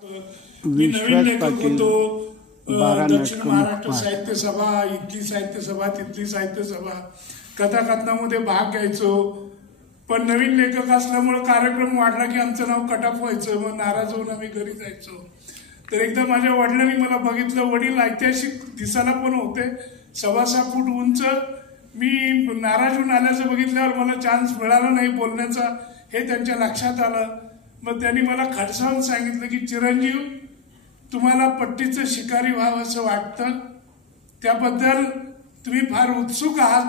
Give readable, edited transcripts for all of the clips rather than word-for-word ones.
मी नवीन लेखक होतो. दक्षिण महाराष्ट्र साहित्य सभा, इथली साहित्य सभा, तिथली साहित्य सभा, कथाकथनामध्ये भाग घ्यायचो. पण नवीन लेखक असल्यामुळे कार्यक्रम वाढला की आमचं नाव कटाप व्हायचं. मग नाराज होऊन आम्ही घरी जायचो. तर एकदा माझ्या वडिलांनी मला बघितलं. वडील ऐतिहासिक दिसायला पण होते, 6.25 फूट उंच. मी नाराज होऊन आल्याचं बघितल्यावर मला चान्स मिळाला नाही बोलण्याचा, हे त्यांच्या लक्षात आलं. मग त्यांनी मला खडसावून सांगितलं की चिरंजीव, तुम्हाला पट्टीचं शिकारी व्हावं असं वाटतं, त्याबद्दल तुम्ही फार उत्सुक आहात.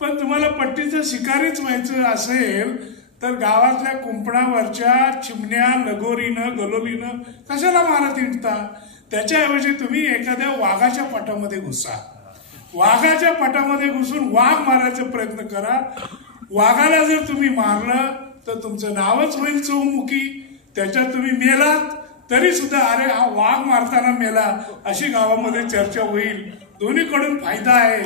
पण तुम्हाला पट्टीचं शिकारीच व्हायचं असेल तर गावातल्या कुंपणावरच्या चिमण्या लगोरीनं गलोलीनं कशाला मारत हिंडता? त्याच्याऐवजी तुम्ही एखाद्या वाघाच्या पटामध्ये घुसा. वाघाच्या पटामध्ये घुसून वाघ मारायचा प्रयत्न करा. वाघाला जर तुम्ही मारलं तर तुमचं नावच होईल चौमुखी. त्याच्यात तुम्ही मेलात तरी सुद्धा अरे हा वाघ मारताना मेला अशी गावामध्ये चर्चा होईल. दोन्हीकडून फायदा आहे.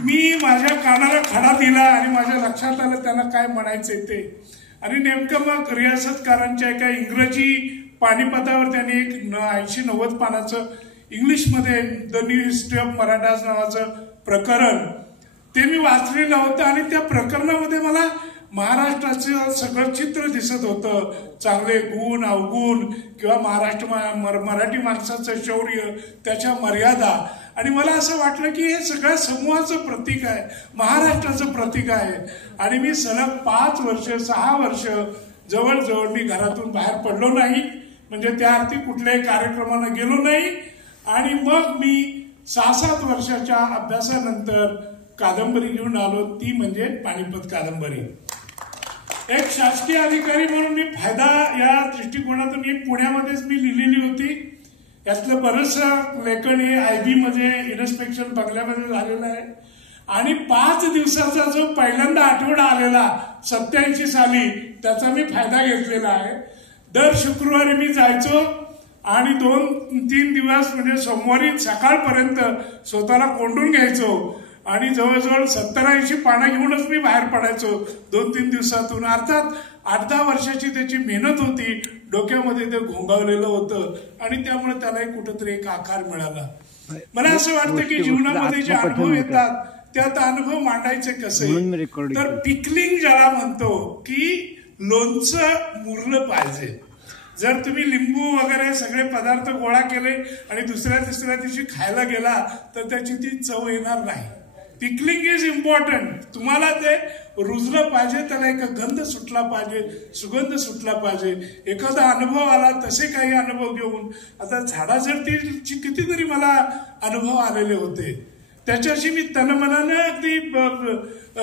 मी माझ्या कानाला खडा दिला आणि माझ्या लक्षात आलं त्यांना काय म्हणायचंय ते. आणि नेमकं मग रियासतकारांच्या एका इंग्रजी पानिपतावर त्यांनी एक 80-90 पानाचं इंग्लिशमध्ये the new history of Marathas नावाचं प्रकरण ते मी वाचलेलं होतं. आणि त्या प्रकरणामध्ये मला महाराष्ट्राचं सगळं चित्र दिसत होतं. चांगले गुण अवगुण किंवा मराठी माणसाचं शौर्य, त्याच्या मर्यादा. आणि मला असं वाटलं की हे सगळ्या समूहाचं प्रतीक आहे, महाराष्ट्राचं प्रतीक आहे. आणि मी सलग 5 वर्ष 6 वर्ष जवळजवळ मी घरातून बाहेर पडलो नाही. म्हणजे त्या अर्थी कुठल्याही कार्यक्रमाला गेलो नाही. आणि मग मी 6-7 वर्षाच्या अभ्यासानंतर कादंबरी घेऊन आलो, ती म्हणजे पानिपत कादंबरी. एक शासकीय अधिकारी म्हणून मी फायदा या दृष्टिकोनातून ही पुण्यामध्येच मी लिहिलेली होती. यातलं बरंचसं लेखन हे IB मध्ये इन्स्पेक्शन बंगल्यामध्ये झालेलं आहे. आणि 5 दिवसाचा जो पहिल्यांदा आठवडा आलेला 87 साली, त्याचा मी फायदा घेतलेला आहे. दर शुक्रवारी मी जायचो आणि 2-3 दिवस म्हणजे सोमवारी सकाळपर्यंत स्वतःला कोंडून घ्यायचो. आणि जवळजवळ 70-80 पानं घेऊनच मी बाहेर पडायचो 2-3 दिवसातून. अर्थात 8-10 वर्षाची त्याची मेहनत होती. डोक्यामध्ये ते घोंगावलेलं होतं आणि त्यामुळे त्यालाही कुठंतरी एक आकार मिळाला. मला असं वाटतं की जीवनामध्ये जे अनुभव येतात त्यात अनुभव मांडायचे कसे. तर पिकलिंग ज्याला म्हणतो की लोणचं मुरलं पाहिजे. जर तुम्ही लिंबू वगैरे सगळे पदार्थ गोळा केले आणि दुसऱ्या-तिसऱ्या दिवशी खायला गेला तर त्याची ती चव येणार नाही. Pickling is important. तुम्हाला ते रुजलं पाहिजे, त्याला एक गंध सुटला पाहिजे, सुगंध सुटला पाहिजे. एखादा अनुभव आला, तसे काही अनुभव घेऊन. आता झाडाझडतीची कितीतरी मला अनुभव आलेले होते. त्याच्याशी मी तनमनानं अगदी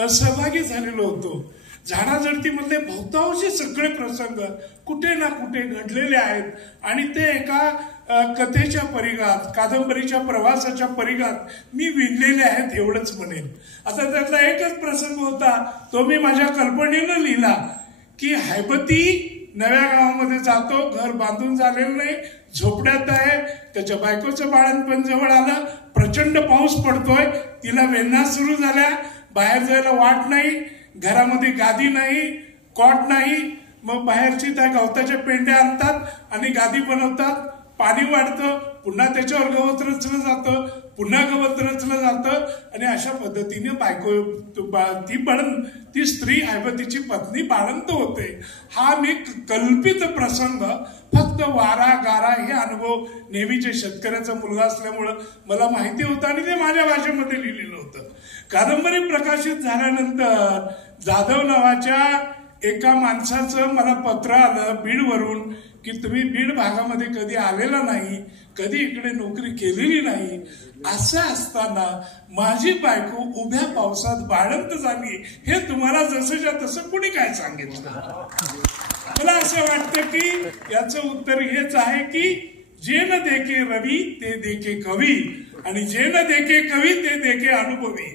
सहभागी झालेलो होतो. झाडाझडतीमधले बहुतांशी सगळे प्रसंग कुठे ना कुठे घडलेले आहेत. आणि ते एका कथेच्या परिघात, कादंबरीच्या प्रवासाच्या परिघात मी विणलेले आहेत एवढंच म्हणेन. आता त्यातला एकच प्रसंग होता, तो मी माझ्या कल्पनेनं लिहिला की हैबती नव्या गावामध्ये जातो. घर बांधून झालेलं नाही, झोपड्यात आहे. त्याच्या बायकोचं बाळंतपण जवळ आलं. प्रचंड पाऊस पडतोय. तिला वेदना सुरू झाल्या. बाहेर जायला वाट नाही, घरामध्ये गादी नाही, कॉट नाही. मग बाहेरची त्या गवताच्या पेंड्या आणतात आणि गादी बनवतात. पाणी वाढतं, पुन्हा त्याच्यावर गवत रचलं जातं, पुन्हा गवत रचलं जातं. आणि अशा पद्धतीने ती स्त्री हैबतीची पत्नी बाळंत होते. हा मी कल्पित प्रसंग, फक्त वारा गारा हे अनुभव नेहमीचे शेतकऱ्याचा मुलगा असल्यामुळं मला माहिती होतं आणि ते माझ्या भाषेमध्ये लिहिलेलं होतं. कादंबरी प्रकाशित झाल्यानंतर जाधव नावाच्या एका माणसाचं मला पत्र आलं बीडवरून की तुम्ही बीड भागामध्ये कधी आलेला नाही, कधी इकडे नोकरी केलेली नाही. असं असताना माझी बायको उभ्या पावसात बाळंत झाली, हे तुम्हाला जसंच्या तसं कुणी काय सांगितलं? मला असं वाटतं की याचं उत्तर हेच आहे की जे न देखे रवी ते देखे कवी, आणि जे न देखे कवी ते देखे अनुभवी.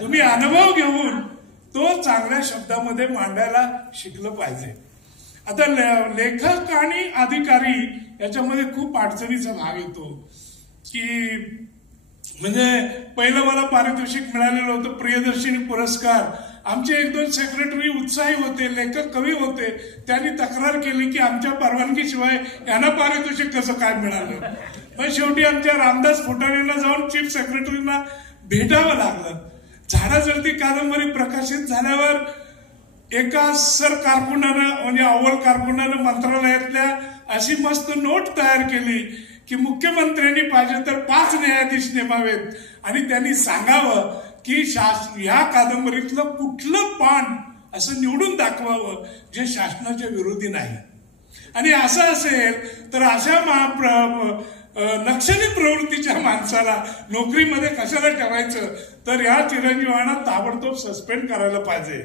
तुम्ही अनुभव घेऊन तो चांगल्या शब्दामध्ये मांडायला शिकलं पाहिजे. आता लेखक आणि अधिकारी याच्यामध्ये खूप अडचणीचा भाग येतो की म्हणजे पहिलं मला पारितोषिक मिळालेलं होतं, प्रियदर्शिनी पुरस्कार. आमचे एक दोन सेक्रेटरी उत्साही होते, लेखक कवी होते, त्यांनी तक्रार केली की आमच्या परवानगीशिवाय यांना पारितोषिक कसं काय मिळालं. पण शेवटी आमच्या रामदास फुटाणेंना जाऊन चीफ सेक्रेटरींना भेटावं लागलं. झाडाझडती कादंबरी प्रकाशित झाल्यावर एका सर कारकुनानं म्हणजे अव्वल कारकुनानं मंत्रालयातल्या अशी मस्त नोट तयार केली की मुख्यमंत्र्यांनी पाहिजे तर 5 न्यायाधीश नेमावेत आणि त्यांनी सांगावं की या कादंबरीतलं कुठलं पान असं निवडून दाखवावं जे शासनाच्या विरोधी नाही. आणि असं असेल तर अशा नक्षली प्रवृत्तीच्या माणसाला नोकरीमध्ये कशाला ठेवायचं, तर या चिरंजीवांना ताबडतोब सस्पेंड करायला पाहिजे.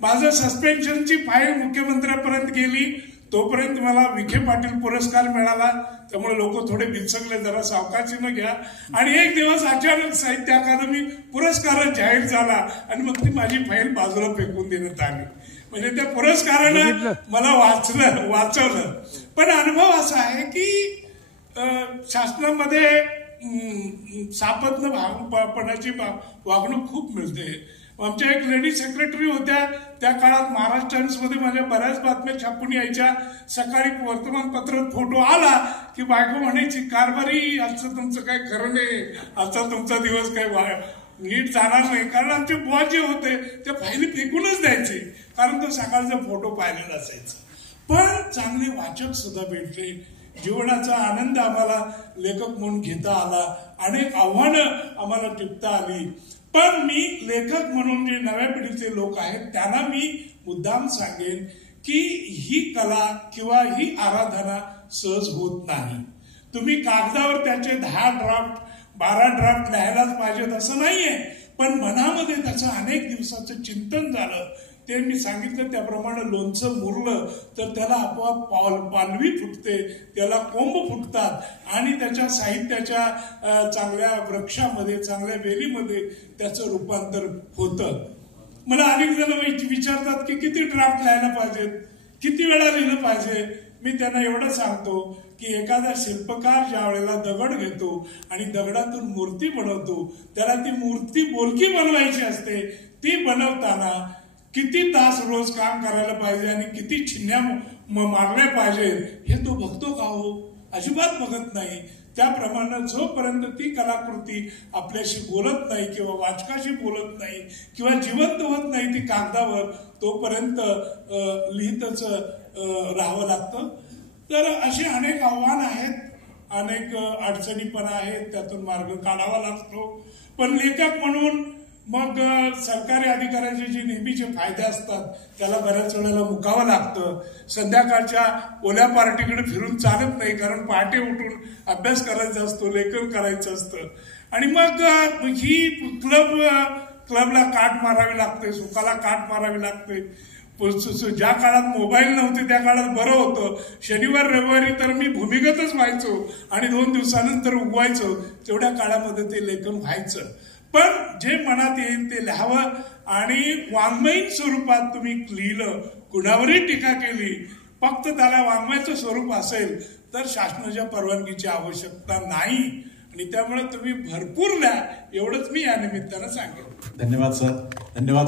माझं सस्पेन्शनची फाईल मुख्यमंत्र्यांपर्यंत गेली, तोपर्यंत मला विखे पाटील पुरस्कार मिळाला. त्यामुळे लोक थोडे बिचकले, जरा सावकाशीनं घ्या. आणि एक दिवस अचानक साहित्य अकादमी पुरस्कार जाहीर झाला आणि मग ती माझी फाईल बाजूला फेकून देण्यात आली. म्हणजे त्या पुरस्कारानं मला वाचवलं. पण अनुभव असा आहे की शासनामध्ये सापत्नपणाची वागणूक खूप मिळते. आमच्या एक लेडी सेक्रेटरी होत्या, त्या काळात महाराष्ट्र टाइम्समध्ये माझ्या बऱ्याच बातम्या छापून यायच्या. सकाळी वर्तमानपत्रात फोटो आला की बायको म्हणायची, कारभारी आजचं तुमचं काय खरं नाही, आजचा तुमचा दिवस काय नीट जाणार नाही. कारण आमचे बॉस जे होते ते फाईली फेकूनच द्यायचे, कारण तो सकाळचा फोटो पाहिलेला असायचा. पण चांगले वाचक सुद्धा भेटले, जीवनाचा आनंद आम्हाला लेखक म्हणून घेता आला, अनेक आव्हानं आम्हाला टिपता आली. पण मी लेखक म्हणून जे नव्या पिढीचे लोक आहेत त्यांना मी मुद्दाम सांगेन की ही कला किंवा ही आराधना सहज होत नाही. तुम्ही कागदावर त्याचे 10 ड्राफ्ट 12 ड्राफ्ट लिहायलाच पाहिजेत असं नाहीये, पण मनामध्ये त्याचं अनेक दिवसाचं चिंतन झालं. ते मी सांगितलं त्याप्रमाणे लोणचं मुरलं तर त्याला आपोआप पालवी फुटते, त्याला कोंब फुटतात आणि त्याच्या साहित्याच्या चांगल्या वृक्षामध्ये, चांगल्या वेलीमध्ये त्याचं रूपांतर होतं. मला अनेक जण विचारतात की किती ड्राफ्ट लिहायला पाहिजेत, किती वेळा लिहिलं पाहिजे. मी त्यांना एवढं सांगतो की एखादा शिल्पकार ज्या वेळेला दगड घेतो आणि दगडातून मूर्ती बनवतो, त्याला ती मूर्ती बोलकी बनवायची असते. ती बनवताना किती तास रोज काम करायला पाहिजे आणि किती छिन्या मारल्या पाहिजे हे तो बघतो का हो? अजिबात बघत नाही. त्याप्रमाणे जोपर्यंत ती कलाकृती आपल्याशी बोलत नाही किंवा वाचकाशी बोलत नाही किंवा जिवंत होत नाही ती कागदावर, तोपर्यंत लिहितच राहावं लागतं. तर असे अनेक आव्हान आहेत, अनेक अडचणी पण आहेत, त्यातून मार्ग काढावा लागतो. पण लेखक म्हणून मग सरकारी अधिकाऱ्याचे जे नेहमीचे फायदे असतात त्याला बऱ्याच वेळेला मुकावं लागतं. संध्याकाळच्या ओल्या पार्टीकडे फिरून चालत नाही, कारण पहाटे उठून अभ्यास करायचा असतो, लेखन करायचं असतं. आणि मग ही क्लबला काट मारावी लागते, सुखाला काट मारावी लागते. ज्या काळात मोबाईल नव्हते त्या काळात बरं होतं. शनिवार रविवारी तर मी भूमिगतच व्हायचो आणि 2 दिवसानंतर उगवायचो. तेवढ्या काळामध्ये ते लेखन व्हायचं. पण जे मनात येईल ते लिहावं आणि वाङ्मयीन स्वरूपात तुम्ही लिहिलं, कुणावरही टीका केली, फक्त त्याला वाङ्मयाचं स्वरूप असेल तर शासनाच्या परवानगीची आवश्यकता नाही. आणि त्यामुळे तुम्ही भरपूर लिहा, एवढंच मी या निमित्तानं सांगेन. धन्यवाद सर, धन्यवाद.